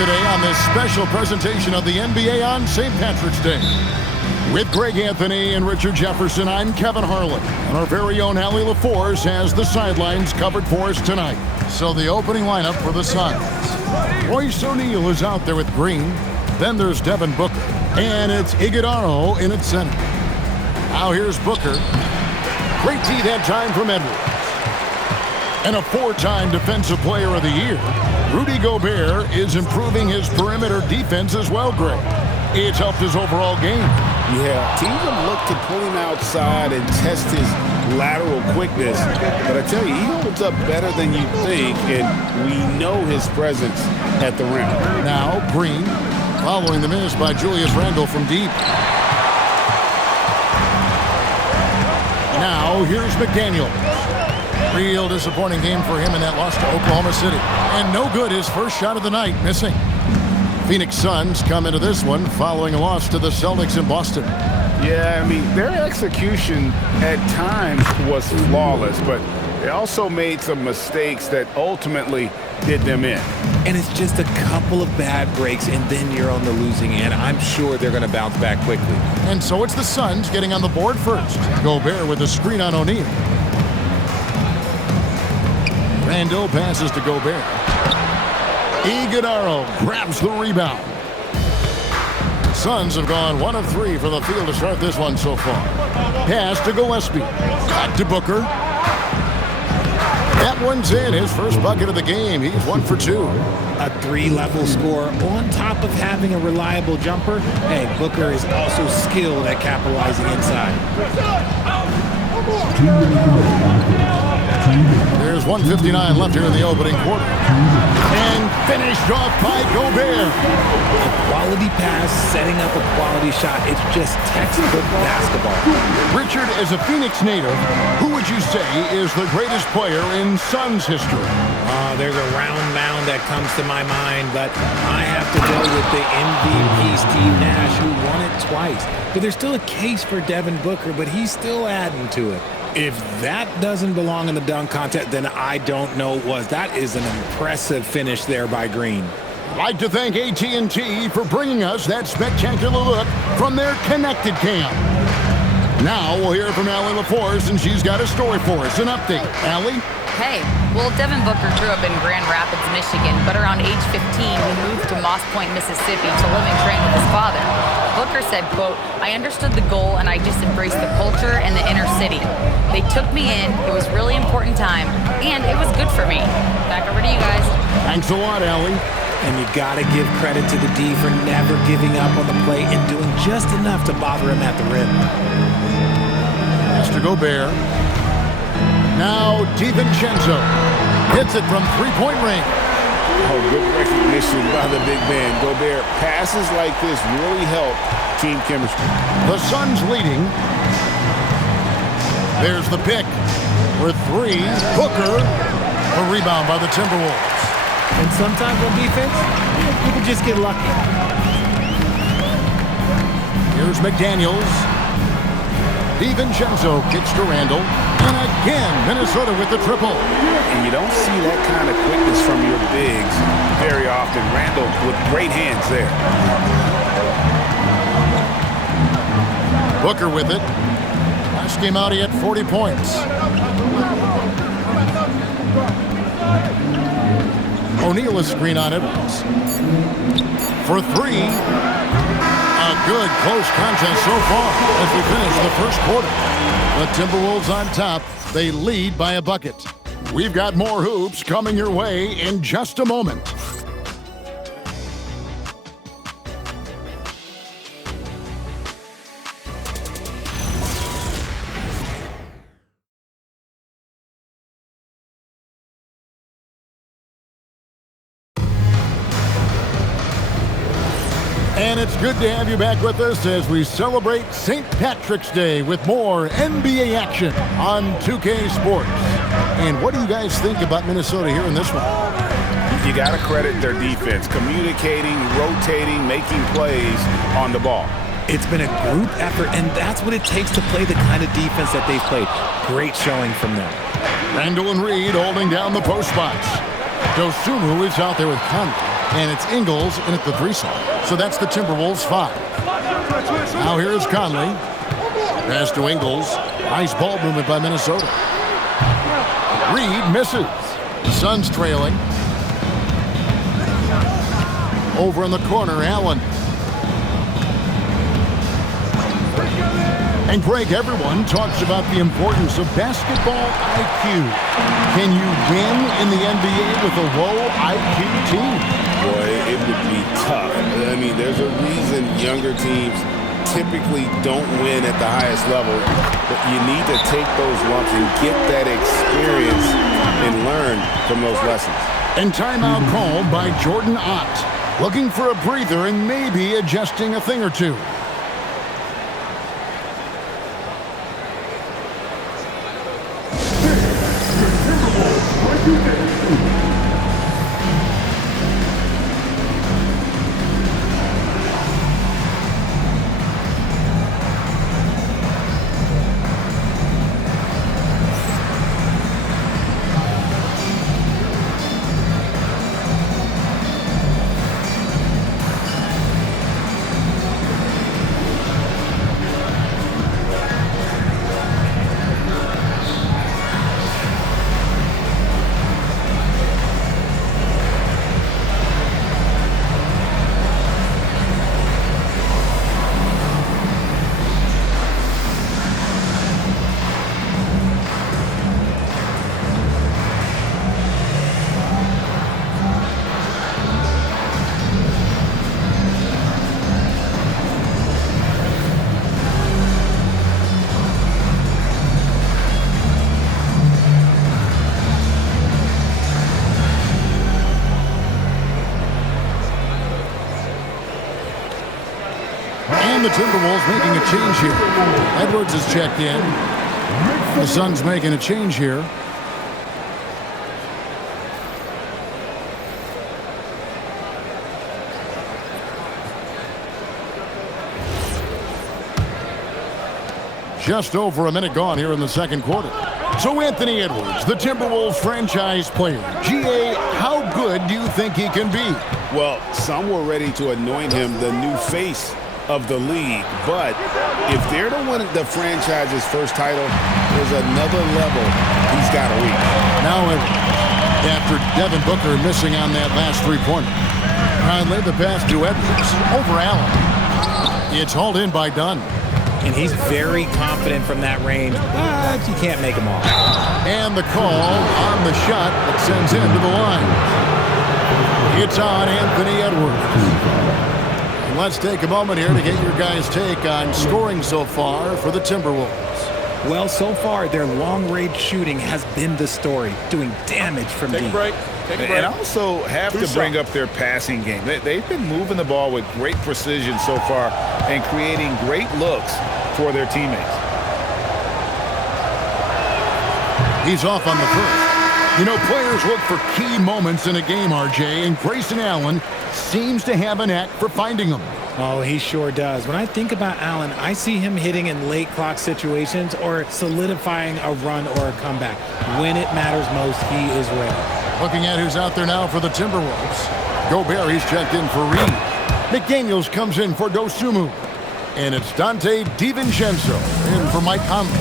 today on this special presentation of the NBA on St. Patrick's Day. With Greg Anthony and Richard Jefferson, I'm Kevin Harlan. And our very own Allie LaForce has the sidelines covered for us tonight. So the opening lineup for the Suns. Royce O'Neal is out there with Green. Then there's Devin Booker. And it's Iguodala in at center. Now here's Booker. Great D that time from Edwards. And a four-time Defensive Player of the Year, Rudy Gobert is improving his perimeter defense as well, Greg. It's helped his overall game. Yeah, teams have looked to pull him outside and test his lateral quickness. But I tell you, he holds up better than you think, and we know his presence at the rim. Now, Green, following the miss by Julius Randle from deep. Now, here's McDaniels. Real disappointing game for him in that loss to Oklahoma City. And no good, his first shot of the night, missing. Phoenix Suns come into this one following a loss to the Celtics in Boston. Yeah, I mean, their execution at times was flawless, but they also made some mistakes that ultimately did them in. And it's just a couple of bad breaks, and then you're on the losing end. I'm sure they're going to bounce back quickly. And so it's the Suns getting on the board first. Gobert with a screen on O'Neal. Randle passes to Gobert. Iguodala grabs the rebound. Suns have gone 1 of 3 for the field to start this one so far. Pass to Gillespie. Back to Booker. That one's in, his first bucket of the game. He's 1 for 2. A 3-level score on top of having a reliable jumper. Hey, Booker is also skilled at capitalizing inside. There's 1:59 left here in the opening quarter. And finished off by Gobert. A quality pass, setting up a quality shot. It's just textbook basketball. Richard, as a Phoenix native, who would you say is the greatest player in Suns history? There's a round mound that comes to my mind, but I have to go with the MVP, Steve Nash, who won it twice. But there's still a case for Devin Booker, but he's still adding to it. If that doesn't belong in the dunk contest, then I don't know what was. That is an impressive finish there by Green. I'd like to thank AT&T for bringing us that spectacular look from their Connected Cam. Now we'll hear from Allie LaForce, and she's got a story for us. An update. Allie? Hey, well, Devin Booker grew up in Grand Rapids, Michigan, but around age 15, he moved to Moss Point, Mississippi to live and train with his father. Booker said, quote, "I understood the goal and I just embraced the culture and the inner city. They took me in, it was a really important time, and it was good for me." Back over to you guys. Thanks a lot, Allie. And you got to give credit to the D for never giving up on the play and doing just enough to bother him at the rim. Pass to Gobert. Now DiVincenzo hits it from three-point range. Oh, good recognition by the big man. Gobert, passes like this really help team chemistry. The Suns leading. There's the pick for 3. Booker, a rebound by the Timberwolves. And sometimes on defense, you can just get lucky. Here's McDaniels. DiVincenzo kicks to Randle. And again, Minnesota with the triple. And you don't see that kind of quickness from your bigs very often. Randle with great hands there. Booker with it. Last game out, he had 40 points. O'Neal is screen on Edwards. For 3. A good close contest so far as we finish the first quarter. The Timberwolves on top. They lead by a bucket. We've got more hoops coming your way in just a moment. And it's good to have you back with us as we celebrate St. Patrick's Day with more NBA action on 2K Sports. And what do you guys think about Minnesota here in this one? You got to credit their defense, communicating, rotating, making plays on the ball. It's been a group effort, and that's what it takes to play the kind of defense that they've played. Great showing from them. Randle and Reed holding down the post spots. Dosunmu is out there with Conley. And it's Ingles in at the 3 slot. So that's the Timberwolves 5. Now here's Conley. Pass to Ingles. Nice ball movement by Minnesota. Reed misses. The Suns trailing. Over in the corner, Allen. And Greg, everyone talks about the importance of basketball IQ. Can you win in the NBA with a low IQ team? Boy, it would be tough. I mean, there's a reason younger teams typically don't win at the highest level, but you need to take those lumps and get that experience and learn from those lessons. And timeout called by Jordan Ott. Looking for a breather and maybe adjusting a thing or two. And the Timberwolves making a change here. Edwards has checked in. The Suns making a change here. Just over a minute gone here in the second quarter. So Anthony Edwards, the Timberwolves franchise player. GA, how good do you think he can be? Well, some were ready to anoint him the new face of the league, but if they're to win the franchise's first title, there's another level he's got to reach. Now, after Devin Booker missing on that last three-pointer, Conley the pass to Edwards over Allen. It's hauled in by Dunn. And he's very confident from that range, but you can't make him all. And the call on the shot that sends him to the line. It's on Anthony Edwards. And let's take a moment here to get your guys' take on scoring so far for the Timberwolves. Well, so far, their long-range shooting has been the story, doing damage from deep. And also have to bring up their passing game. They've been moving the ball with great precision so far and creating great looks for their teammates. He's off on the first. You know, players look for key moments in a game, RJ, and Grayson Allen seems to have a knack for finding them. Oh, he sure does. When I think about Allen, I see him hitting in late clock situations or solidifying a run or a comeback. When it matters most, he is ready. Looking at who's out there now for the Timberwolves. Gobert, he's checked in for Reed. McDaniels comes in for Dosunmu. And it's Dante DiVincenzo in for Mike Conley.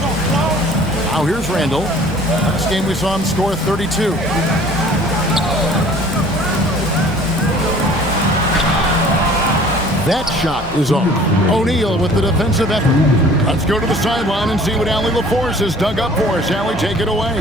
Now here's Randall. Last game we saw him score 32. That shot is off. O'Neal with the defensive effort. Let's go to the sideline and see what Allie LaForce has dug up for us. Allie, take it away.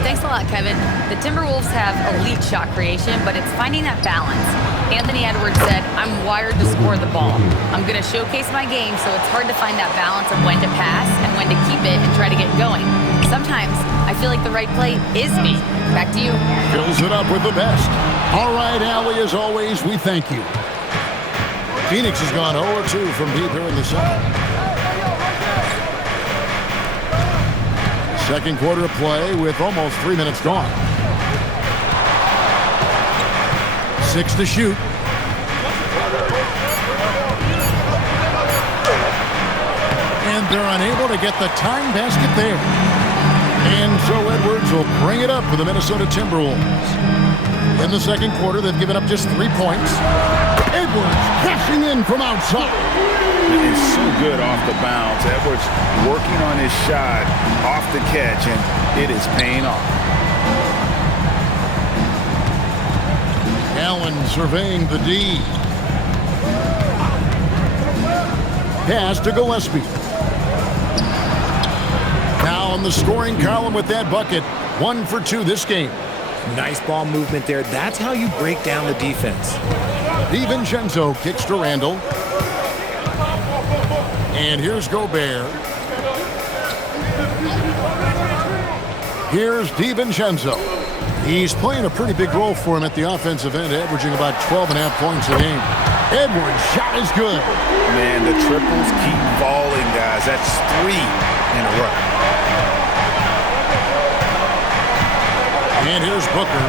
Thanks a lot, Kevin. The Timberwolves have elite shot creation, but it's finding that balance. Anthony Edwards said, I'm wired to score the ball. I'm going to showcase my game, so it's hard to find that balance of when to pass and when to keep it and try to get going. Sometimes I feel like the right play is me. Back to you. Fills it up with the best. All right, Allie, as always, we thank you. Phoenix has gone 0-2 from deep here in the second. Second quarter of play with almost 3 minutes gone. 6 to shoot. And they're unable to get the tying basket there. And so Edwards will bring it up for the Minnesota Timberwolves. In the second quarter, they've given up just 3 points. Edwards cashing in from outside. It's so good off the bounce. Edwards working on his shot off the catch, and it is paying off. Allen surveying the D. Pass to Gillespie. Now in the scoring column with that bucket. 1 for 2 this game. Nice ball movement there. That's how you break down the defense. DiVincenzo kicks to Randall. And here's Gobert. Here's DiVincenzo. He's playing a pretty big role for him at the offensive end, averaging about 12.5 points a game. Edwards' shot is good. Man, the triples keep falling, guys. That's 3 in a row. And here's Booker,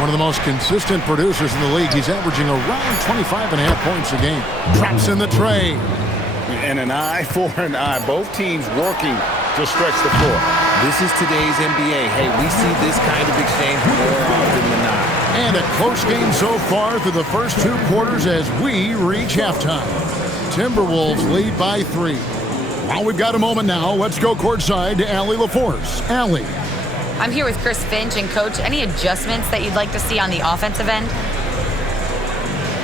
one of the most consistent producers in the league. He's averaging around 25.5 points a game. Drops in the tray. And an eye for an eye. Both teams working to stretch the floor. This is today's NBA. Hey, we see this kind of exchange more often than not. And a close game so far through the first 2 quarters as we reach halftime. Timberwolves lead by 3. Well, we've got a moment now. Let's go courtside to Allie LaForce. Allie. I'm here with Chris Finch. And, Coach, any adjustments that you'd like to see on the offensive end?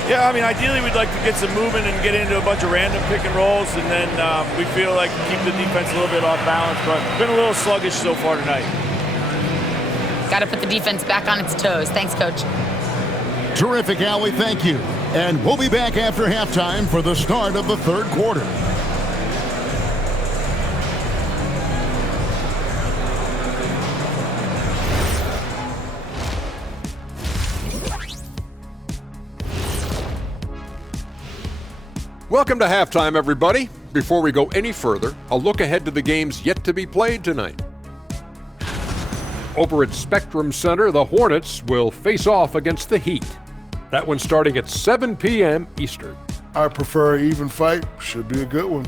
Yeah, I mean, ideally we'd like to get some movement and get into a bunch of random pick and rolls, and then we feel like keep the defense a little bit off balance, but been a little sluggish so far tonight. Got to put the defense back on its toes. Thanks, Coach. Terrific, Allie. Thank you. And we'll be back after halftime for the start of the third quarter. Welcome to halftime, everybody. Before we go any further, a look ahead to the games yet to be played tonight. Over at Spectrum Center, the Hornets will face off against the Heat. That one starting at 7 p.m. Eastern. I prefer an even fight. Should be a good one.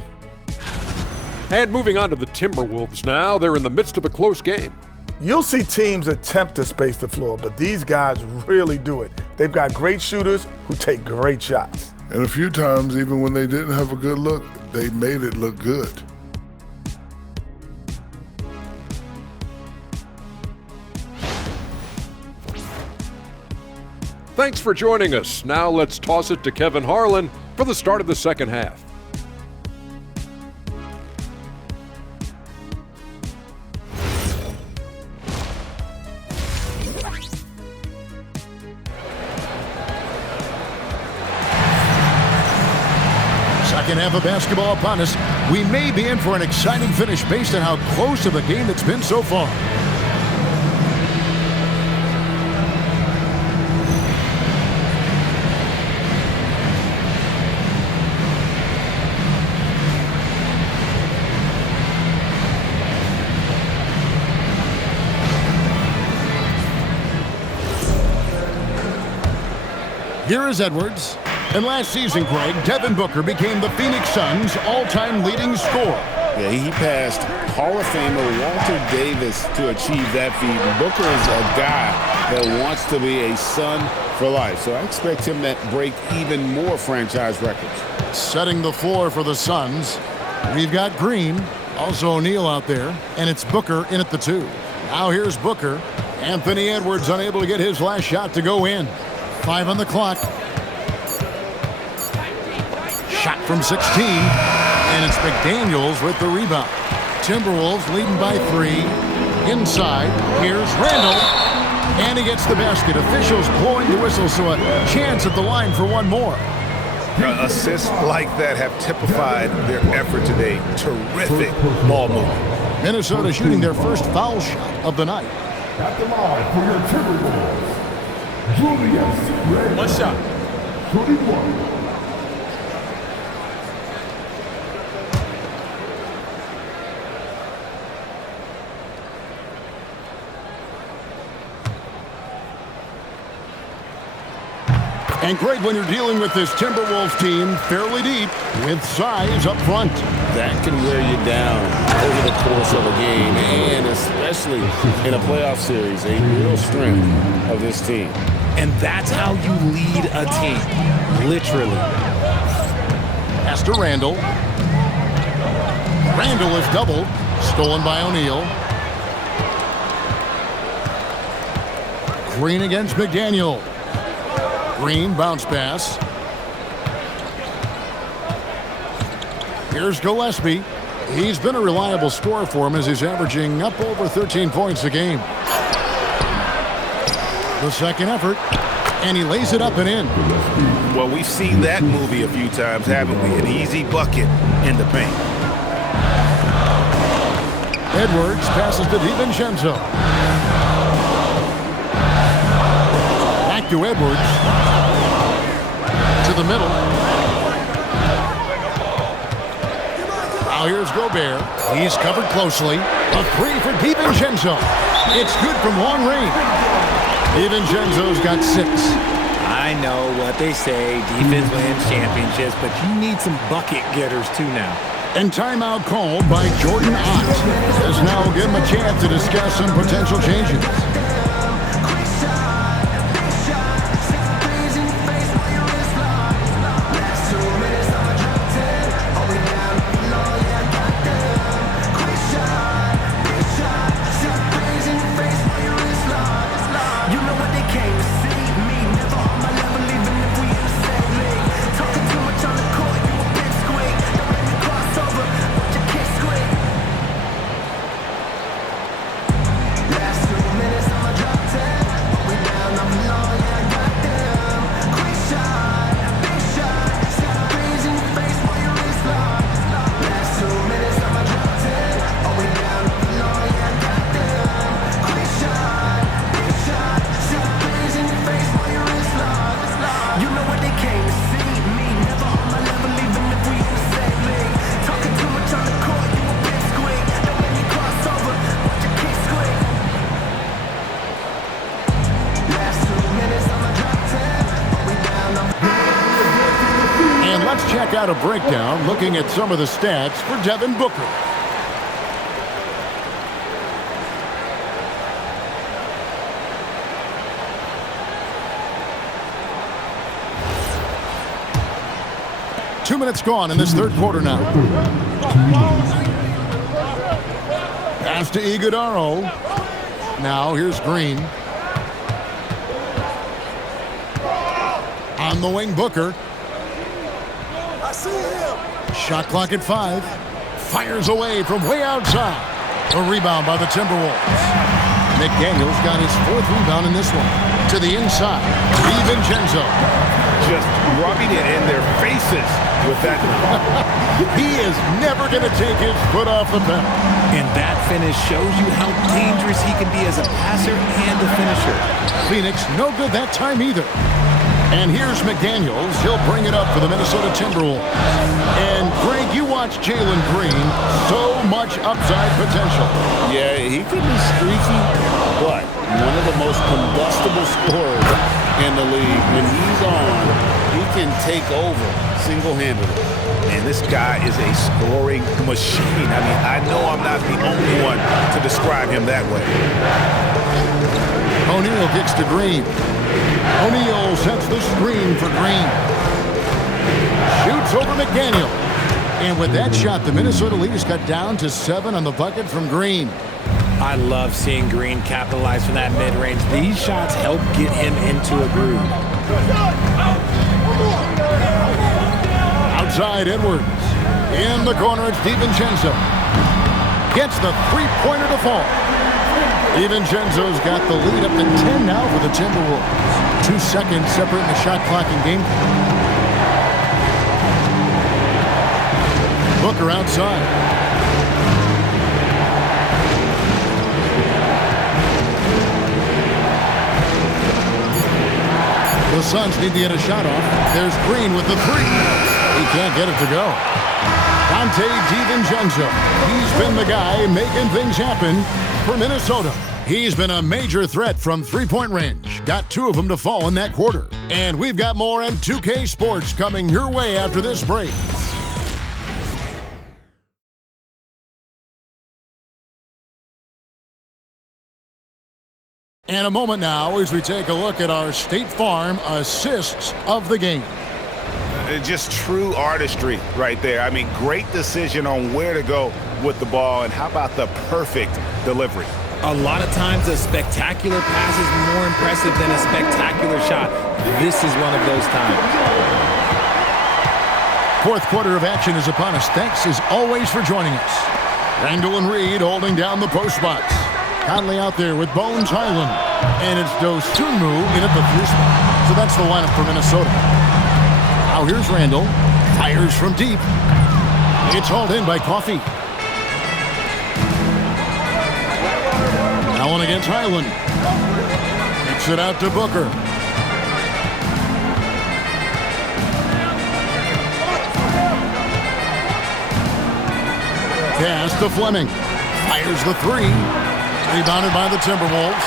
And moving on to the Timberwolves now, they're in the midst of a close game. You'll see teams attempt to space the floor, but these guys really do it. They've got great shooters who take great shots. And a few times, even when they didn't have a good look, they made it look good. Thanks for joining us. Now let's toss it to Kevin Harlan for the start of the second half. Second half of basketball upon us. We may be in for an exciting finish based on how close to the game it's been so far. Here is Edwards. And last season, Greg, Devin Booker became the Phoenix Suns' all-time leading scorer. Yeah, he passed Hall of Famer Walter Davis to achieve that feat. And Booker is a guy that wants to be a Sun for life. So I expect him to break even more franchise records. Setting the floor for the Suns. We've got Green, also O'Neal out there, and it's Booker in at the 2. Now here's Booker. Anthony Edwards unable to get his last shot to go in. 5 on the clock. Shot from 16, and it's McDaniels with the rebound. Timberwolves leading by 3. Inside, here's Randall, and he gets the basket. Officials blowing the whistle, so a chance at the line for one more. Assists like that have typified their effort today. Terrific ball movement. Minnesota shooting their first foul shot of the night. At the line for your Timberwolves, Julius Randle. One shot. 21. And Greg, when you're dealing with this Timberwolves team, fairly deep, with size up front. That can wear you down over the course of a game, and especially in a playoff series, a real strength of this team. And that's how you lead a team, literally. Pass to Randall. Randall is doubled. Stolen by O'Neal. Green against McDaniel. Green, bounce pass. Here's Gillespie. He's been a reliable scorer for him as he's averaging up over 13 points a game. The second effort, and he lays it up and in. Well, we've seen that movie a few times, haven't we? An easy bucket in the paint. Edwards passes to DiVincenzo. Back to Edwards. To the middle. Now here's Gobert. He's covered closely. A three for DiVincenzo. It's good from long range. DiVincenzo's got 6. I know what they say, defense wins championships, but you need some bucket getters too now. And timeout called by Jordan Ott. This now will give him a chance to discuss some potential changes. Check out a breakdown looking at some of the stats for Devin Booker. Two minutes gone in this third quarter now. Pass to Iguodala. Now here's Green. On the wing, Booker. Shot clock at 5. Fires away from way outside. A rebound by the Timberwolves. McDaniel's got his 4th rebound in this one. To the inside. DiVincenzo. Just rubbing it in their faces with that. He is never going to take his foot off the pedal. And that finish shows you how dangerous he can be as a passer and a finisher. Phoenix no good that time either. And here's McDaniels. He'll bring it up for the Minnesota Timberwolves. And, Greg, you watch Jalen Green. So much upside potential. Yeah, he could be streaky, but one of the most combustible scorers in the league. When he's on, he can take over single-handedly. And this guy is a scoring machine. I mean, I know I'm not the only one to describe him that way. O'Neal kicks to Green. O'Neal sets the screen for Green. Shoots over McDaniel. And with that shot, the Minnesota Leafs got down to 7 on the bucket from Green. I love seeing Green capitalize from that mid-range. These shots help get him into a groove. Outside Edwards. In the corner, it's DiVincenzo. Gets the three-pointer to fall. DiVincenzo's got the lead up to 10 now for the Timberwolves. 2 seconds separating the shot clock and game. Booker outside. The Suns need to get a shot off. There's Green with the 3. He can't get it to go. Donte DiVincenzo. He's been the guy making things happen for Minnesota. He's been a major threat from three-point range. Got 2 of them to fall in that quarter. And we've got more in 2K Sports coming your way after this break. And a moment now as we take a look at our State Farm assists of the game. Just true artistry right there. I mean, great decision on where to go with the ball, and how about the perfect delivery? A lot of times a spectacular pass is more impressive than a spectacular shot. This is one of those times. Fourth quarter of action is upon us. Thanks as always for joining us. Randall and Reed holding down the post spots. Conley out there with Bones Hyland. And it's Dosunmu in at the 3 spot. So that's the lineup for Minnesota. Now here's Randall. Fires from deep. It's hauled in by Coffey. Allen against Hyland. Kicks it out to Booker. Pass to Fleming. Fires the 3. Rebounded by the Timberwolves.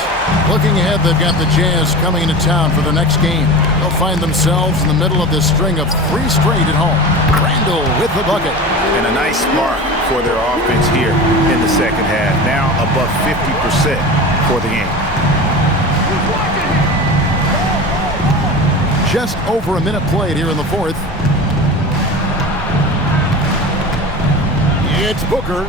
Looking ahead, they've got the Jazz coming into town for the next game. They'll find themselves in the middle of this string of 3 straight at home. Randall with the bucket. And a nice spark for their offense here in the second half. Now above 50% for the game. Just over a minute played here in the fourth. It's Booker.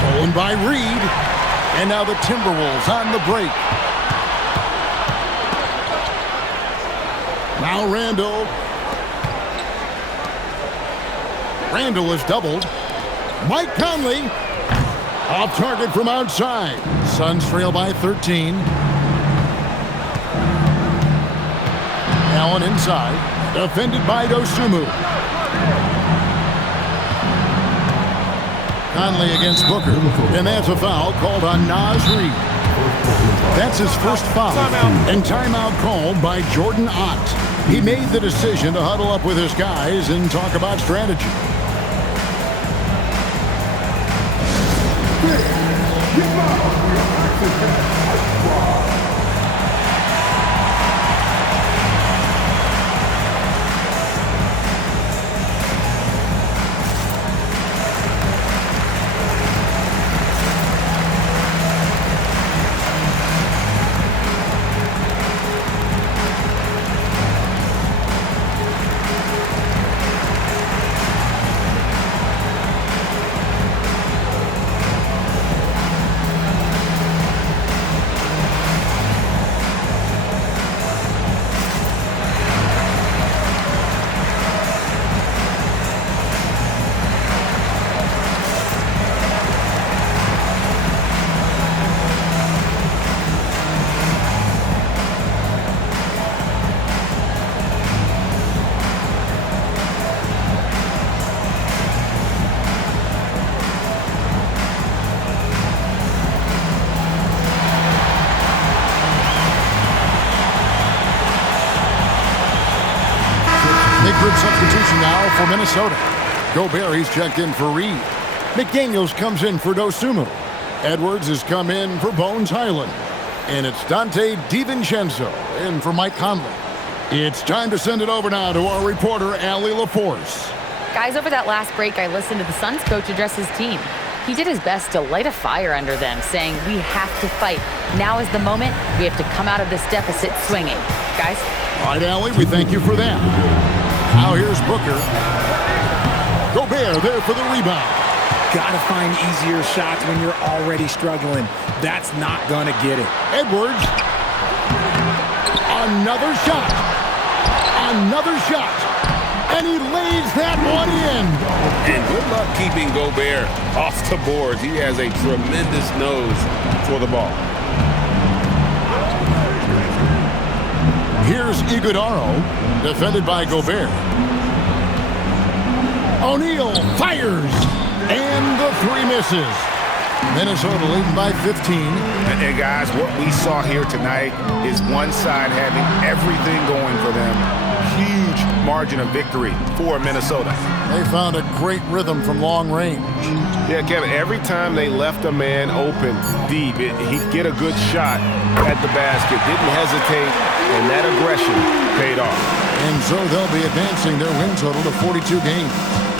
Stolen by Reed. And now the Timberwolves on the break. Now Randall. Randall is doubled. Mike Conley. Off target from outside. Suns trail by 13. Allen inside. Defended by Dosunmu. Conley against Booker. And that's a foul called on Naz Reid. That's his first foul. And timeout called by Jordan Ott. He made the decision to huddle up with his guys and talk about strategy. Big substitution now for Minnesota. Gobert, he's checked in for Reed. McDaniels comes in for Dosunmu. Edwards has come in for Bones Hyland. And it's Dante DiVincenzo in for Mike Conley. It's time to send it over now to our reporter, Allie LaForce. Guys, over that last break, I listened to the Suns coach address his team. He did his best to light a fire under them, saying, we have to fight. Now is the moment. We have to come out of this deficit swinging. Guys? All right, Allie, we thank you for that. Now here's Booker. Gobert there for the rebound. Gotta find easier shots when you're already struggling. That's not gonna get it. Edwards. Another shot. Another shot. And he lays that one in. And good luck keeping Gobert off the boards. He has a tremendous nose for the ball. Here's Iguodala, defended by Gobert. O'Neal fires, and the 3 misses. Minnesota leading by 15. And guys, what we saw here tonight is one side having everything going for them. Huge margin of victory for Minnesota. They found a great rhythm from long range. Yeah, Kevin, every time they left a man open deep, he'd get a good shot at the basket. Didn't hesitate, and that aggression paid off. And so they'll be advancing their win total to 42 games.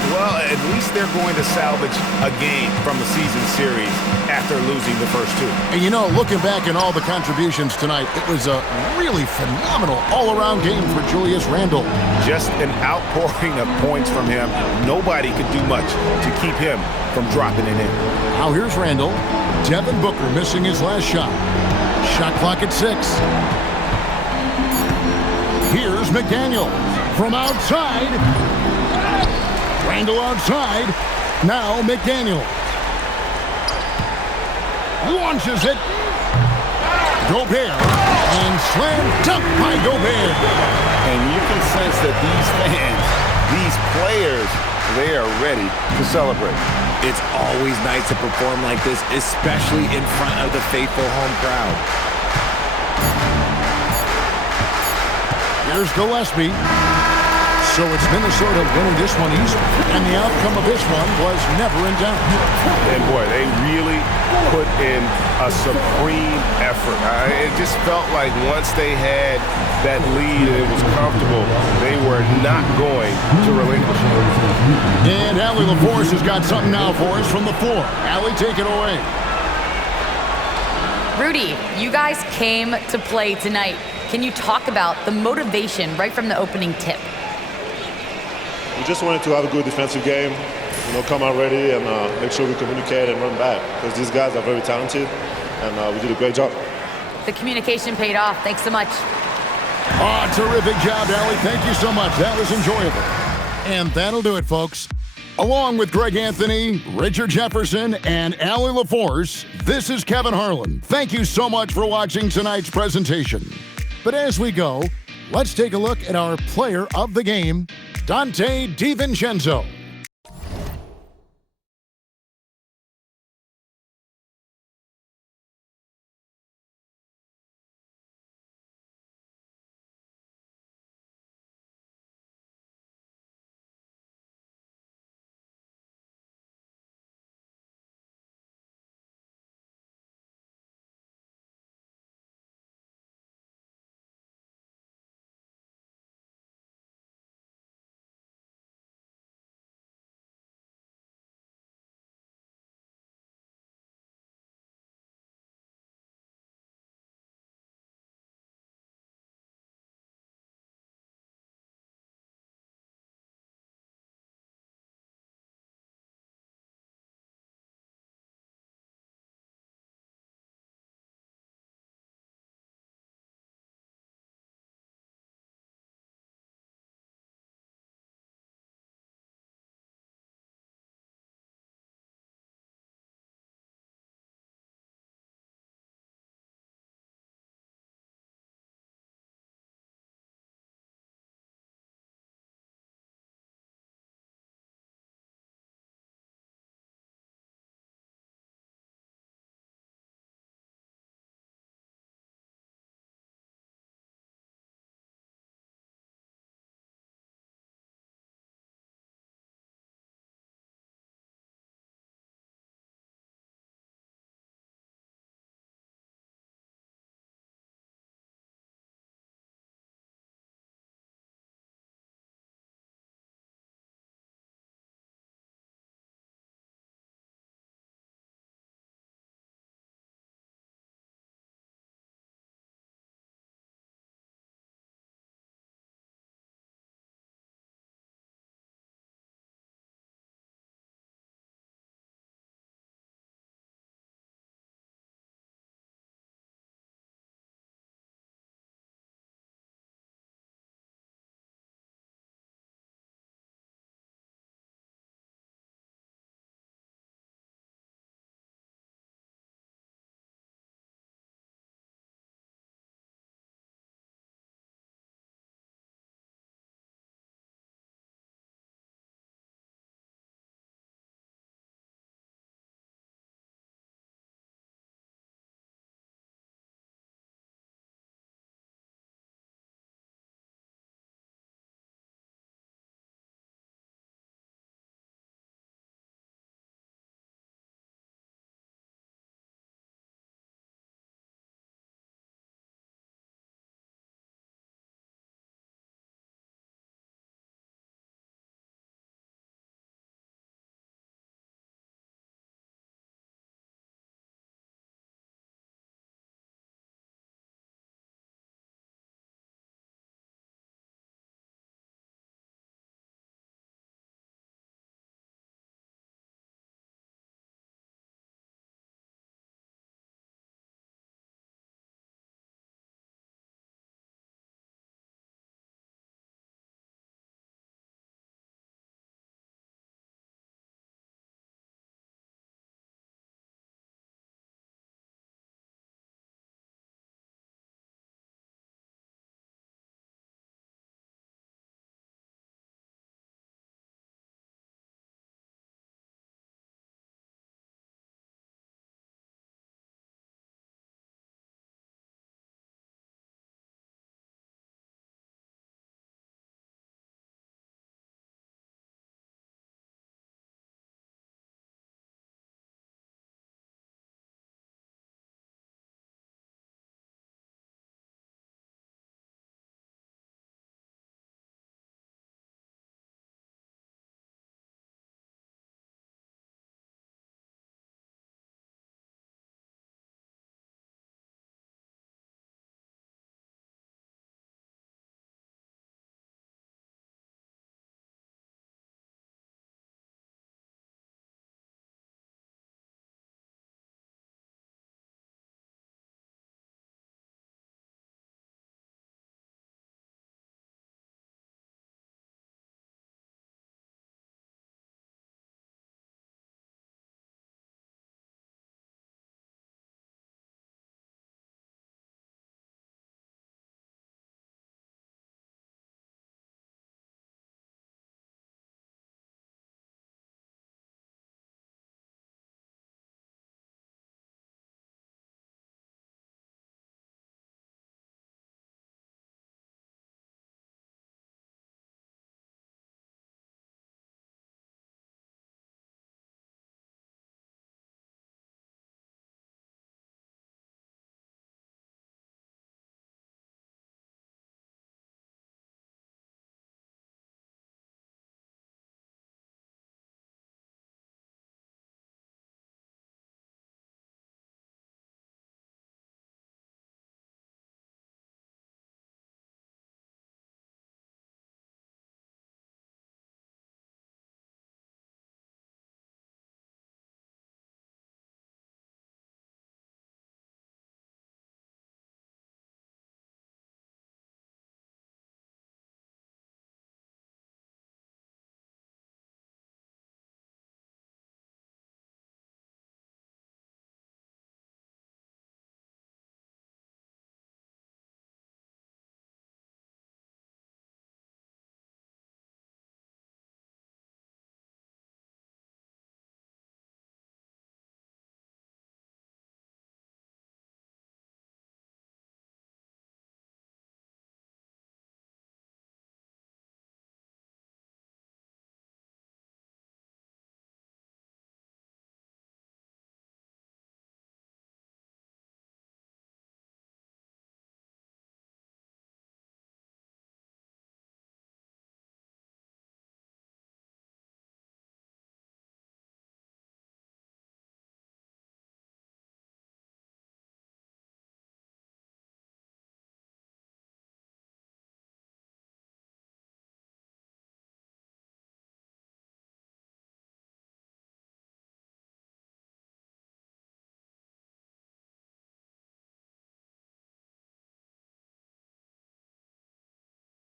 Well, at least they're going to salvage a game from the season series after losing the first two. And you know, looking back at all the contributions tonight, it was a really phenomenal all-around game for Julius Randle. Just an outpouring of points from him. Nobody could do much to keep him from dropping it in. Now here's Randle. Devin Booker missing his last shot. Shot clock at 6. Here's McDaniel from outside. Randle outside. Now McDaniel launches it. Gobert. And slam dunk by Gobert. And you can sense that these fans, these players, they are ready to celebrate. It's always nice to perform like this, especially in front of the faithful home crowd. Here's Gillespie. So it's Minnesota winning this one easily, and the outcome of this one was never in doubt. And boy, they really put in a supreme effort. It just felt like once they had that lead and it was comfortable, they were not going to relinquish it. And Allie LaForce has got something now for us from the floor. Allie, take it away. Rudy, you guys came to play tonight. Can you talk about the motivation right from the opening tip? We just wanted to have a good defensive game, come out ready and make sure we communicate and run back because these guys are very talented and we did a great job. The communication paid off. Thanks so much. Oh, terrific job, Allie. Thank you so much. That was enjoyable. And that'll do it, folks. Along with Greg Anthony, Richard Jefferson, and Allie LaForce, this is Kevin Harlan. Thank you so much for watching tonight's presentation. But as we go, let's take a look at our player of the game, Donte DiVincenzo.